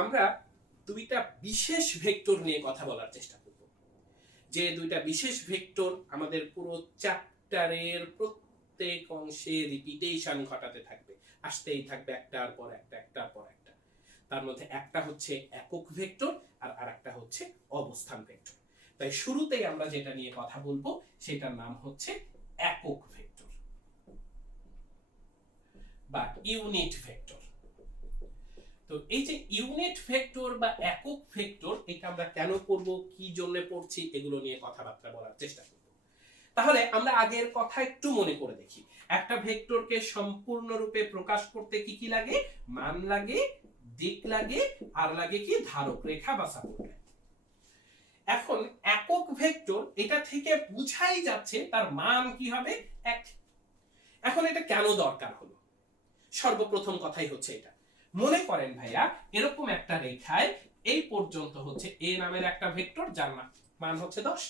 আমরা দুইটা বিশেষ ভেক্টর নিয়ে কথা বলার চেষ্টা করব, যে দুইটা বিশেষ ভেক্টর আমাদের পুরো চ্যাপ্টারের প্রত্যেক অংশে রিপিটেশন ঘটাতে থাকবে, আসতেই থাকবে একটার পর একটা একটার পর একটা। তার মধ্যে একটা হচ্ছে একক ভেক্টর আর আরেকটা হচ্ছে অবস্থান ভেক্টর। তাই শুরুতেই আমরা যেটা নিয়ে কথা বলবো সেটার নাম হচ্ছে একক ভেক্টর বা ইউনিট ভেক্টর। তো এই যে ইউনিট ভেক্টর বা একক ভেক্টর, এটা আমরা কেন করব, কি জন্য পড়ছি, এগুলো নিয়ে কথাবার্তা বলার চেষ্টা করব। তাহলে আমরা আগের কথা একটু মনে করে দেখি। একটা ভেক্টরকে সম্পূর্ণরূপে প্রকাশ করতে কি কি লাগে? মান লাগে, দিক লাগে, আর লাগে কি ধারক রেখা বা সাপোর্ট লাইন। এখন একক ভেক্টর, এটা থেকে বুঝাই যাচ্ছে তার মান কি হবে? এক। এখন এটা কেন দরকার হলো? সর্বপ্রথম কথাই হচ্ছে এটা, মনে করেন ভাইয়া এরকম একটা রেখায় এই পর্যন্ত হচ্ছে এ নামের একটা ভেক্টর যার মান হচ্ছে 10।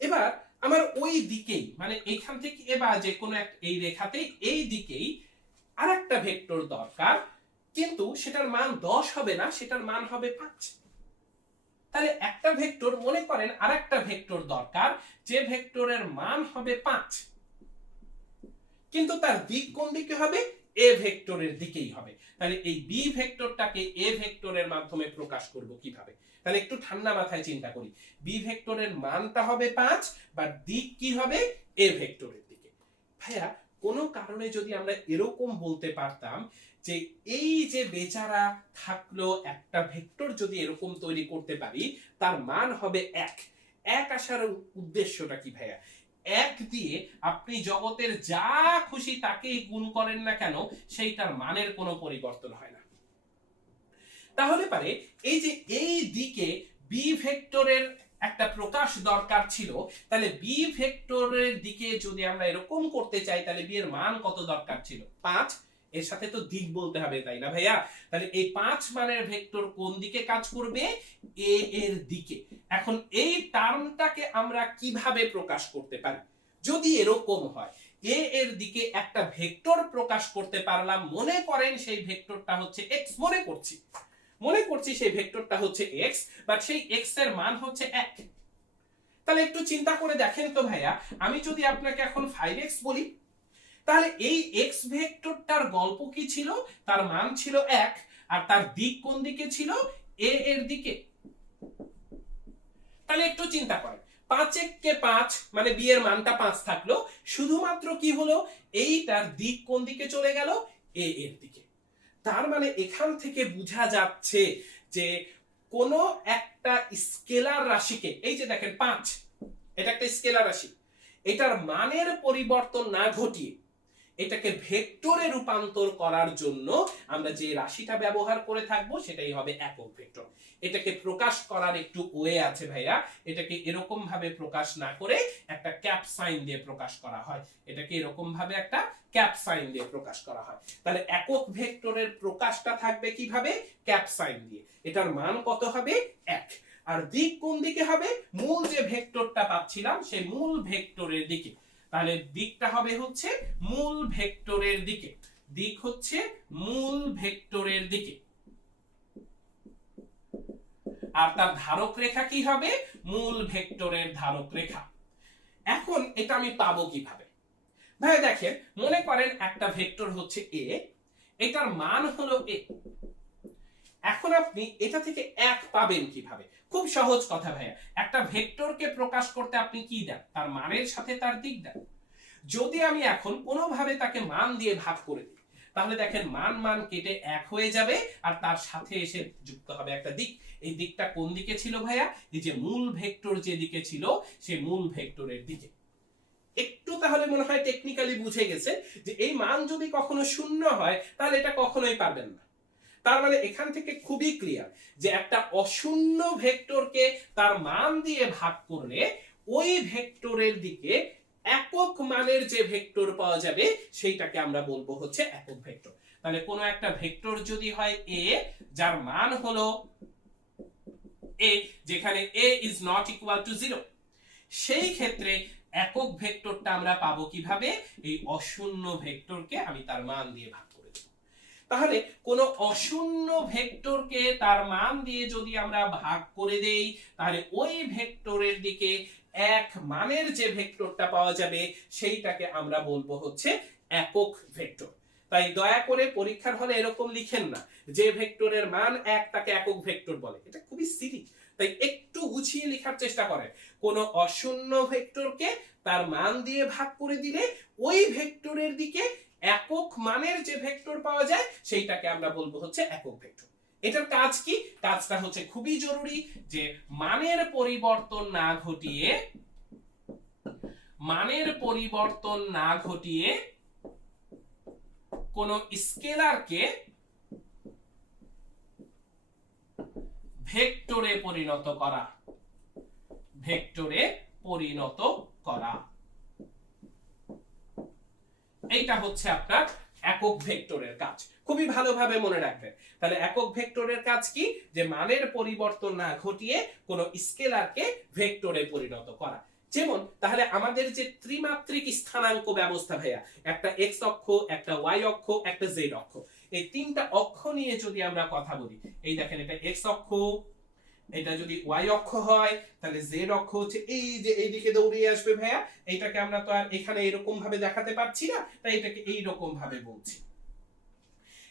এবার আমার ওই দিকেই, মানে এইখান থেকে এবার যে কোনো একটা এই রেখাতেই এই দিকেই আরেকটা ভেক্টর দরকার, কিন্তু সেটার মান 10 হবে না, সেটার মান হবে 5। তাহলে একটা ভেক্টর, মনে করেন আরেকটা ভেক্টর দরকার যে ভেক্টরের মান হবে 5, কিন্তু তার দিক কোন দিকে হবে? এ ভেক্টরের দিকেই হবে। তাহলে এই বি ভেক্টরটাকে এ ভেক্টরের মাধ্যমে প্রকাশ করব কিভাবে? তাহলে একটু ঠান্ডা মাথায় চিন্তা করি। বি ভেক্টরের মানটা হবে 5, বা দিক কি হবে? এ ভেক্টরের দিকে। ভাইয়া কোনো কারণে যদি আমরা এরকম বলতে পারতাম যে এই যে বেচারা থাকলো একটা ভেক্টর যদি এরকম তৈরি করতে পারি, তার মান হবে 1। এক আসার উদ্দেশ্যটা কি ভাইয়া? এক দিয়ে আপনি জগতের যা খুশি তাকেই গুণ করেন না কেন, সেইটার মানের কোনো পরিবর্তন হয় না। তাহলে পারে এই যে এই দিকে বি ভেক্টরের একটা প্রকাশ দরকার ছিল, তাহলে বি ভেক্টরের দিকে যদি আমরা এরকম করতে চাই, তাহলে বি এর মান কত দরকার ছিল? 5। এর সাথে তো দিক বলতে হবে, তাই না ভাইয়া? তাহলে এই 5 মানের ভেক্টর কোন দিকে কাজ করবে? এ এর দিকে। এখন এই টার্মটাকে আমরা কিভাবে প্রকাশ করতে পারি? যদি এরকম হয় এ এর দিকে একটা ভেক্টর প্রকাশ করতে পারলাম, মনে করেন সেই ভেক্টরটা হচ্ছে x, মনে করছি সেই ভেক্টরটা হচ্ছে x, বাট সেই x এর মান হচ্ছে 1। তাহলে একটু চিন্তা করে দেখেন তো ভাইয়া, আমি যদি আপনাকে এখন 5x বলি, তাহলে এই x ভেক্টরটার গল্প কি ছিল? তার মান ছিল 1, আর তার দিক কোন দিকে ছিল? a এর দিকে। তাহলে একটু চিন্তা করেন, 5 কে 5 মানে b এর মানটা 5 থাকলো, শুধুমাত্র কি হলো? এইটার দিক কোন দিকে চলে গেল? a এর দিকে। তার মানে এখান থেকে বোঝা যাচ্ছে যে কোন একটা স্কেলার রাশিকে, এই যে দেখেন 5, এটা একটা স্কেলার রাশি, এটার মানের পরিবর্তন না ঘটিয়ে এটাকে ভেক্টরে রূপান্তর করার জন্য আমরা যে রাশিটা ব্যবহার করে থাকবো সেটাই হবে একক ভেক্টর। এটাকে প্রকাশ করার একটু ওয়ে আছে ভাইয়া। এটাকে এরকম ভাবে প্রকাশ না করে একটা ক্যাপ সাইন দিয়ে প্রকাশ করা হয়, এটাকে এরকম ভাবে একটা ক্যাপ সাইন দিয়ে প্রকাশ করা হয়। তাহলে একক ভেক্টরের প্রকাশটা থাকবে কিভাবে? ক্যাপ সাইন দিয়ে। এটার মান কত হবে? 1। আর দিক কোন দিকে হবে? মূল যে ভেক্টরটা পাচ্ছিলাম সেই মূল ভেক্টরের দিকে। তাহলে দিকটা হবে হচ্ছে মূল ভেক্টরের দিকে, দিক হচ্ছে মূল ভেক্টরের দিকে। আর তার ধারক রেখা কি হবে? মূল ভেক্টরের ধারক রেখা। এখন এটা আমি পাবো কিভাবে? ভাই দেখেন, মনে করেন একটা ভেক্টর হচ্ছে a, এটার মান হলো a। এখন আপনি এটা থেকে 1 পাবেন কিভাবে? খুব সহজ কথা ভাইয়া, একটা ভেক্টরকে প্রকাশ করতে আপনি কি দেন? তার মানের সাথে তার দিক দেন। যদি আমি এখন কোনোভাবে তাকে মান দিয়ে ভাগ করে দিই, তাহলে দেখেন মান মান কেটে 1 হয়ে যাবে, আর তার সাথে এসে যুক্ত হবে একটা দিক। এই দিকটা কোন দিকে ছিল ভাইয়া? এই যে মূল ভেক্টর যে দিকে ছিল, সেই মূল ভেক্টরের দিকে। একটু তাহলে মনে হয় টেকনিক্যালি বুঝে গেছে যে এই মান যদি কখনো শূন্য হয় তাহলে এটা কখনোই পারবেন না। তার মানে এখান থেকে খুবই ক্লিয়ার যে একটা অশূন্য ভেক্টরকে তার মান দিয়ে ভাগ করলে ওই ভেক্টরের দিকে একক মানের যে ভেক্টর পাওয়া যাবে সেইটাকে আমরা বলবো হচ্ছে একক ভেক্টর। তাহলে কোনো একটা ভেক্টর যদি হয় a, যার মান হলো a, যেখানে a is not equal to 0, সেই ক্ষেত্রে একক ভেক্টরটা আমরা পাবো কিভাবে? এই অশূন্য ভেক্টরকে আমি তার মান দিয়ে ভাগ করে দেব। তাহলে কোন অশূন্য ভেক্টরকে তার মান দিয়ে যদি আমরা ভাগ করে দেই, তাহলে ওই ভেক্টরের দিকে এক মানের যে ভেক্টরটা পাওয়া যাবে সেইটাকে আমরা বলবো হচ্ছে একক ভেক্টর। তাই দয়া করে পরীক্ষার হলে এরকম লিখেন না যে ভেক্টরের মান এক তাকে একক ভেক্টর বলে, এটা খুবই সিলি। তাই একটু গুছিয়ে লেখার চেষ্টা করেন। কোন অশূন্য ভেক্টরকে তার মান দিয়ে ভাগ করে দিলে ওই ভেক্টরের দিকে একক মানের যে ভেক্টর পাওয়া যায় সেইটাকে আমরা বলবো হচ্ছে একক ভেক্টর। এটার কাজ কি? কাজটা হচ্ছে খুবই জরুরি, যে মানের পরিবর্তন না ঘটিয়ে কোন স্কেলারকে ভেক্টরে পরিণত করা। এইটা হচ্ছে আপনার একক ভেক্টরের কাজ। খুবই ভালোভাবে মনে রাখবেন। তাহলে একক ভেক্টরের কাজ কি? যে মানের পরিবর্তন না ঘটিয়ে কোন স্কেলারকে ভেক্টরে পরিণত করা। যেমন তাহলে আমাদের যে ত্রিমাত্রিক স্থানাঙ্ক ব্যবস্থা ভাইয়া, একটা এক্স অক্ষ, একটা ওয়াই অক্ষ, একটা জেড অক্ষ, এই তিনটা অক্ষ নিয়ে যদি আমরা কথা বলি, এই দেখেন এটা এক্স অক্ষ, এটা যদি ওয়াই অক্ষ হয় তাহলে জেড অক্ষ হচ্ছে এই যে এইদিকে দৌড়িয়ে আসবে ভাইয়া। এইটাকে আমরা তো আর এখানে এরকম ভাবে দেখাতে পারছি না, তাই এটাকে এই রকম ভাবে বলছি।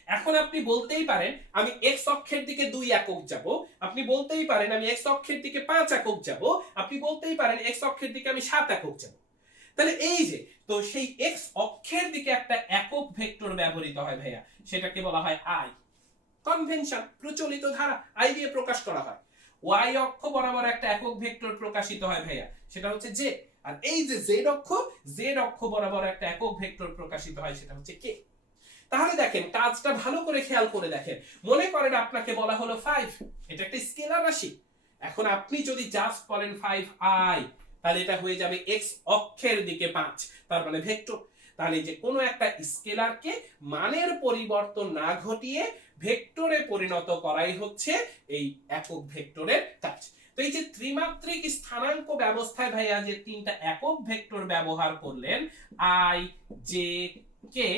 এখন আপনি বলতেই পারেন আমি এক্স অক্ষের দিকে 2 একক যাব, আপনি বলতেই পারেন আমি এক্স অক্ষের দিকে 5 একক যাব, আপনি বলতেই পারেন এক্স অক্ষের দিকে আমি 7 একক যাব। তাহলে এই যে তো সেই এক্স অক্ষের দিকে একটা একক ভেক্টর ব্যবহৃত হয় ভাইয়া, সেটাকে বলা হয় আই। কনভেনশন, প্রচলিত ধারা, আই দিয়ে প্রকাশ করা হয়। ওয়াই অক্ষ বরাবর একটা একক ভেক্টর প্রকাশিত হয় ভাইয়া, সেটা হচ্ছে জে। আর এই যে জেড অক্ষ বরাবর একটা একক ভেক্টর প্রকাশিত হয়, সেটা হচ্ছে কে। তাহলে দেখেন কাজটা ভালো করে খেয়াল করে দেখেন। মনে করেন আপনাকে বলা হলো 5, এটা একটা স্কেলার রাশি। এখন আপনি যদি জাস্ট বলেন 5i, তাহলে এটা হয়ে যাবে এক্স অক্ষের দিকে 5, তার মানে ভেক্টর। তাহলে যে কোনো একটা স্কেলারকে মানের পরিবর্তন না ঘটিয়ে ভেক্টরে পরিণত করাই হচ্ছে এই একক ভেক্টরের কাজ। তো এই যে ত্রিমাত্রিক স্থানাঙ্ক ব্যবস্থায় ভাইয়া যে তিনটা একক ভেক্টর ব্যবহার করলেন, আই, জে, কে,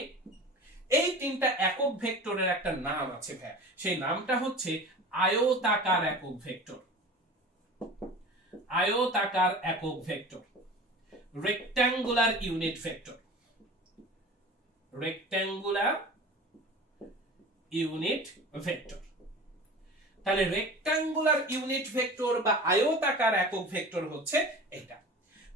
এই তিনটা একক ভেক্টরের একটা নাম আছে ভাইয়া, সেই নামটা হচ্ছে আয়তাকার একক ভেক্টর। আয়তাকার একক vector, rectangular unit vector. Rectangular unit vector. তাহলে রেক্ট্যাঙ্গুলার ইউনিট ভেক্টর বা আয়তাকার একক ভেক্টর হচ্ছে এটা।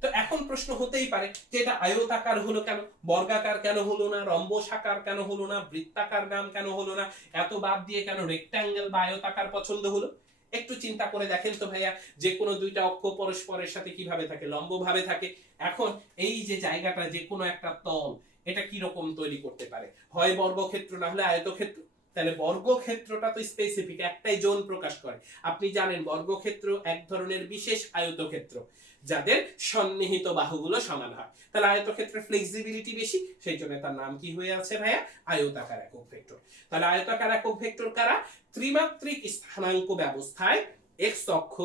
তো এখন প্রশ্ন হতেই পারে যে এটা আয়তাকার হলো কেন, বর্গাকার কেন হলো না, রম্বসাকার কেন হলো না, বৃত্তাকার নাম কেন হলো না, এত বাদ দিয়ে কেন রেক্ট্যাঙ্গেল বা আয়তাকার পছন্দ হলো? একটু চিন্তা করে দেখেন তো ভাইয়া, যে কোনো দুইটা অক্ষ পরস্পরের সাথে কিভাবে থাকে, লম্বভাবে থাকে। এখন এই যে জায়গাটা, যে কোনো একটা তল, এটা কি রকম তৈরি করতে পারে? হয় বর্গক্ষেত্র, না হলে আয়তক্ষেত্র। তাহলে বর্গক্ষেত্রটা তো স্পেসিফিক, একটাই জোন প্রকাশ করে। আপনি জানেন বর্গক্ষেত্র এক ধরনের বিশেষ আয়তক্ষেত্র যাদের সন্নিহিত বাহুগুলো সমান হয়। তাহলে আয়তক্ষেত্রের ফ্লেক্সিবিলিটি বেশি, সেই জন্য তার নাম কি হয়ে আছে ভাইয়া? আয়তাকার একক ভেক্টর। তাহলে আয়তাকার একক ভেক্টর কারা? ত্রিমাত্রিক স্থানাঙ্ক ব্যবস্থায় এক্স অক্ষ,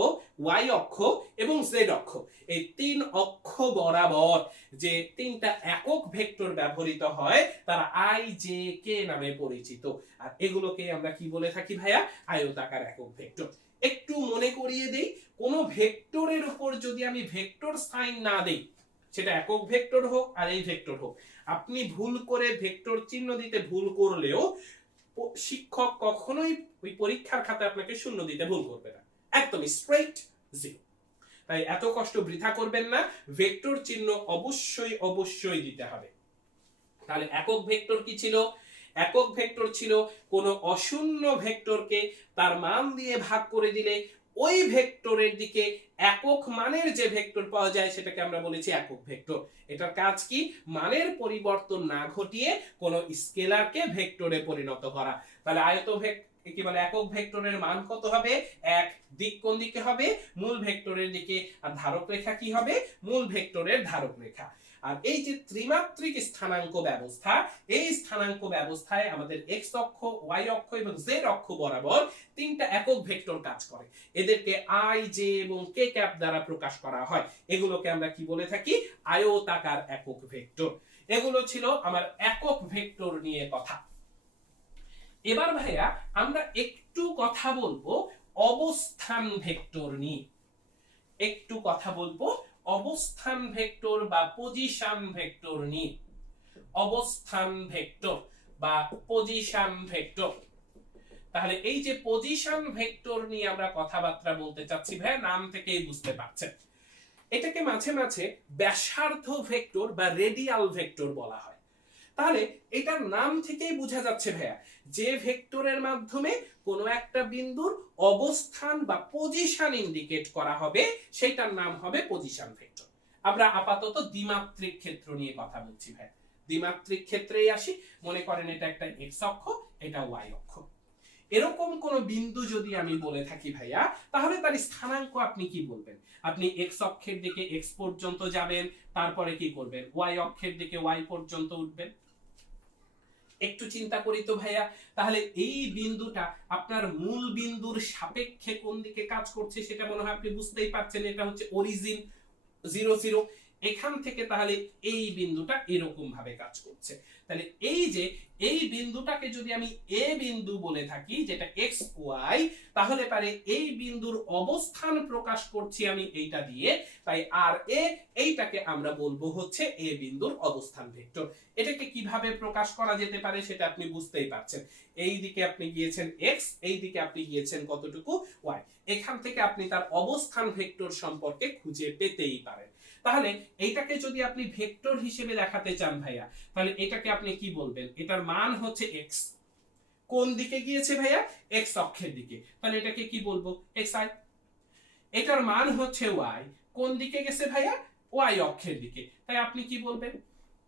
ওয়াই অক্ষ এবং জেড অক্ষ, এই তিন অক্ষ বরাবর যে তিনটা একক ভেক্টর ব্যবহৃত হয় তারা আই, জে, কে নামে পরিচিত। আর এগুলোকে আমরা কি বলে থাকি ভাইয়া? আয়তাকার একক ভেক্টর। একটু মনে করিয়ে দেই, কোন ভেক্টরের উপর যদি আমি ভেক্টর সাইন না দেই, সেটা একক ভেক্টর হোক আর এই ভেক্টর হোক, আপনি ভুল করে ভেক্টর চিহ্ন দিতে ভুল করলেও শিক্ষক কখনোই ওই পরীক্ষার খাতায় আপনাকে শূন্য দিতে ভুল করবে না, একদম স্ট্রেইট 0। তাই এত কষ্ট বৃথা করবেন না, ভেক্টর চিহ্ন অবশ্যই দিতে হবে। তাহলে একক ভেক্টর কি ছিল? একক ভেক্টর ছিল কোন অশূন্য ভেক্টরকে তার মান দিয়ে ভাগ করে দিলে ওই ভেক্টরের দিকে একক মানের যে ভেক্টর পাওয়া যায় সেটাকে আমরা বলেছি একক ভেক্টর। এটার কাজ কি? মানের পরিবর্তন না ঘটিয়ে কোন স্কেলারকে ভেক্টরে পরিণত করা। তাহলে কি বলে, একক ভেক্টরের মান কত হবে? এক। দিক কোন দিকে হবে? মূল ভেক্টরের দিকে। আর ধারক রেখা কি হবে? মূল ভেক্টরের ধারক রেখা। আর এই যে ত্রিমাত্রিক স্থানাঙ্ক ব্যবস্থা, এই স্থানাঙ্ক ব্যবস্থায় আমাদের এক্স অক্ষ, ওয়াই অক্ষ এবং জেড অক্ষ বরাবর তিনটা একক ভেক্টর কাজ করে। এদেরকে আই, জে এবং কে ক্যাপ দ্বারা প্রকাশ করা হয়। এগুলোকে আমরা কি বলে থাকি? আয়তাকার একক ভেক্টর। এগুলো ছিল আমার একক ভেক্টর নিয়ে কথা। এবার ভাইয়া আমরা একটু কথা বলবো অবস্থান ভেক্টর নিয়ে। একটু কথা বলবো অবস্থান ভেক্টর বা পজিশন ভেক্টর নিয়ে। অবস্থান ভেক্টর বা পজিশন ভেক্টর। তাহলে এই যে পজিশন ভেক্টর নিয়ে আমরা কথাবার্তা বলতে চাচ্ছি ভাইয়া, নাম থেকেই বুঝতে পারছেন এটাকে মাঝে মাঝে ব্যাসার্ধ ভেক্টর বা রেডিয়াল ভেক্টর বলা হয়। তাহলে এটার নাম থেকেই বোঝা যাচ্ছে ভাইয়া যে ভেক্টরের মাধ্যমে কোনো একটা বিন্দুর অবস্থান বা পজিশন ইন্ডিকেট করা হবে সেটার নাম হবে পজিশন ভেক্টর। আমরা আপাতত দ্বিমাত্রিক ক্ষেত্র নিয়ে কথা বলছি ভাইয়া। দ্বিমাত্রিক ক্ষেত্রেই আসি। মনে করেন এটা একটা এক্স অক্ষ, এটা ওয়াই অক্ষ। এরকম কোন বিন্দু যদি আমি বলে থাকি ভাইয়া, তাহলে তার স্থানাঙ্ক আপনি কি বলবেন? আপনি এক্স অক্ষের দিকে এক্স পর্যন্ত যাবেন, তারপরে কি করবেন? ওয়াই অক্ষের দিকে ওয়াই পর্যন্ত উঠবেন। একটু চিন্তা করি তো ভাইয়া, তাহলে এই বিন্দুটা আপনার মূল বিন্দুর সাপেক্ষে কোন দিকে কাজ করছে সেটা মনে হয় আপনি বুঝতেই পারছেন। এটা হচ্ছে অরিজিন 0 0। এখান থেকে তাহলে এই বিন্দুটা এরকম ভাবে কাজ করছে। তাহলে এই যে এই বিন্দুটাকে যদি আমি এ বিন্দু বলে থাকি, যেটা এক্স ওয়াই, তাহলে পারে এই বিন্দুর অবস্থান প্রকাশ করছি আমি এইটা দিয়ে। তাই আর এ এইটাকে আমরা বলবো হচ্ছে এ বিন্দুর অবস্থান ভেক্টর। এটাকে কিভাবে প্রকাশ করা যেতে পারে সেটা আপনি বুঝতেই পারছেন। এই দিকে আপনি গিয়েছেন এক্স, এই দিকে আপনি গিয়েছেন কতটুকু ওয়াই। এখান থেকে আপনি তার অবস্থান ভেক্টর সম্পর্কে খুঁজে পেতেই পারেন। তাহলে এইটাকে যদি আপনি ভেক্টর হিসেবে দেখাতে চান ভাইয়া, তাহলে এটাকে আপনি কি বলবেন? এটার মান হচ্ছে এক্স। কোন দিকে গিয়েছে ভাইয়া? এক্স অক্ষের দিকে। তাহলে এটাকে কি বলবো? X I. এটার মান হচ্ছে ওয়াই। কোন দিকে গেছে ভাইয়া? ওয়াই অক্ষের দিকে। তাই আপনি কি বলবেন?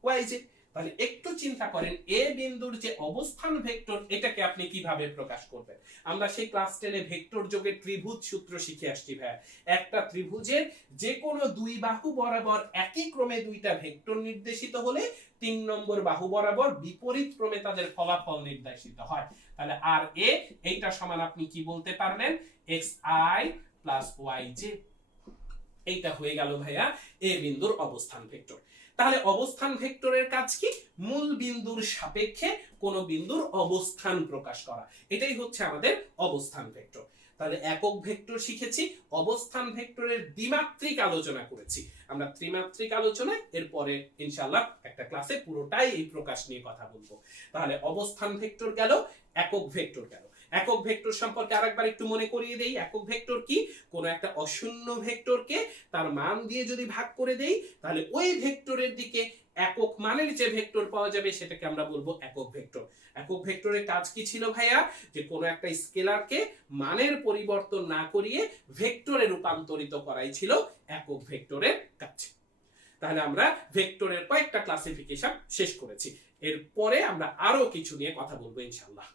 Y j. তাহলে একটু চিন্তা করেন এ বিন্দুর যে অবস্থান ভেক্টর, এটাকে আপনি কিভাবে প্রকাশ করবেন? আমরা সেই ক্লাস 10 ভেক্টর যোগের ত্রিভুজ সূত্র শিখে আসছি ভাইয়া। একটা ত্রিভুজের যে কোনো দুই বাহু বরাবর একই ক্রমে দুইটা ভেক্টর নির্দেশিত হলে 3 নম্বর বাহু বরাবর বিপরীত ক্রমে তাদের ফলাফল নির্দেশিত হয়। তাহলে আর এ এইটা সমান আপনি কি বলতে পারলেন? X i plus y j. এইটা হয়ে গেল ভাইয়া এ বিন্দুর অবস্থান ভেক্টর। তাহলে অবস্থান ভেক্টরের কাজ কি? মূল বিন্দুর সাপেক্ষে কোন বিন্দুর অবস্থান প্রকাশ করা। এটাই হচ্ছে আমাদের অবস্থান ভেক্টর। তাহলে একক ভেক্টর শিখেছি, অবস্থান ভেক্টরের দ্বিমাত্রিক আলোচনা করেছি। আমরা ত্রিমাত্রিক আলোচনায় এরপরে ইনশাআল্লাহ একটা ক্লাসে পুরোটাই এই প্রকাশ নিয়ে কথা বলবো। তাহলে অবস্থান ভেক্টর গেল, একক ভেক্টর গেল। একক ভেক্টর সম্পর্কে আরেকবার একটু মনে করিয়ে দেই। একক ভেক্টর কি? কোন একটা অশূন্য ভেক্টরকে তার মান দিয়ে যদি ভাগ করে দেই, তাহলে ওই ভেক্টরের দিকে একক মানের যে ভেক্টর পাওয়া যাবে সেটাকে আমরা বলবো একক ভেক্টর। একক ভেক্টরের কাজ কি ছিল ভাইয়া? যে কোনো একটা স্কেলারকে মানের পরিবর্তন না করিয়ে ভেক্টরে রূপান্তরিত করাই ছিল একক ভেক্টরের কাজ। তাহলে আমরা ভেক্টরের কয়েকটা ক্লাসিফিকেশন শেষ করেছি। এরপরে আমরা আরো কিছু নিয়ে কথা বলবো ইনশাআল্লাহ।